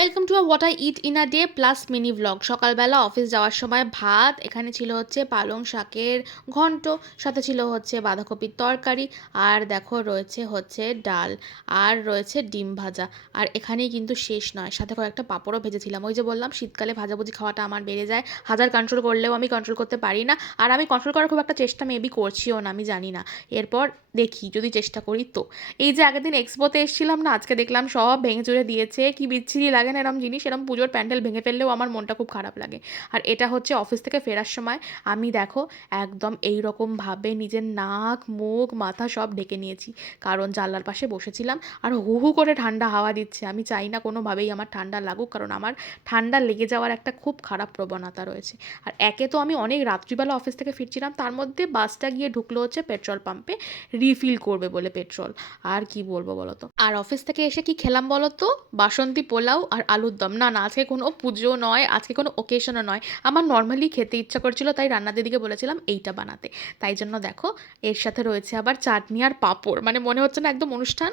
Welcome to what I it in a day plus mini vlog. সকালবেলা office যাওয়ার সময় ভাত, এখানে ছিল হচ্ছে পালং শাকের ঘন্ট, সাথে ছিল হচ্ছে বাঁধাকপির তরকারি, আর দেখো রয়েছে হচ্ছে ডাল, আর রয়েছে ডিম ভাজা। আর এখানেই কিন্তু শেষ নয়, সাথে কয়েকটা পাঁপড়ও ভেজেছিলাম। ওই যে বললাম শীতকালে ভাজাভুজি খাওয়াটা আমার বেড়ে যায়, হাজার কন্ট্রোল করলেও আমি কন্ট্রোল করতে পারি না। আর আমি কন্ট্রোল করার খুব একটা চেষ্টা মেবি করছিও না, আমি জানি না। এরপর দেখি যদি চেষ্টা করি তো। এই যে আগের দিন এক্সপোতে এসেছিলাম না, আজকে দেখলাম সব ভেঙে চুরে দিয়েছে। কি বিচ্ছিরি লাগে না এরম জিনিস, এরম পুজোর প্যান্ডেল ভেঙে ফেললেও আমার মনটা খুব খারাপ লাগে। আর এটা হচ্ছে অফিস থেকে ফেরার সময় আমি দেখো একদম এইরকমভাবে নিজের নাক মুখ মাথা সব ঢেকে নিয়েছি, কারণ জানলার পাশে বসেছিলাম আর হু হু করে ঠান্ডা হাওয়া দিচ্ছে। আমি চাই না কোনোভাবেই আমার ঠান্ডা লাগুক, কারণ আমার ঠান্ডা লেগে যাওয়ার একটা খুব খারাপ প্রবণতা রয়েছে। আর একে তো আমি অনেক রাত্রিবেলা অফিস থেকে ফিরছিলাম, তার মধ্যে বাসটা গিয়ে ঢুকলো হচ্ছে পেট্রোল পাম্পে রিফিল করবে বলে পেট্রোল। আর কি বলবো বলো তো। আর অফিস থেকে এসে কি খেলাম বলো তো? বাসন্তী পোলাও আর আলুর দম। না না, আজকে কোনো পুজো নয়, আজকে কোনো ওকেশনও নয়, আমার নর্মালি খেতে ইচ্ছা করছিল, তাই রান্না দিদিকে বলেছিলাম এইটা বানাতে। তাই জন্য দেখো এর সাথে রয়েছে আবার চাটনি আর পাঁপড়, মানে মনে হচ্ছে না একদম অনুষ্ঠান।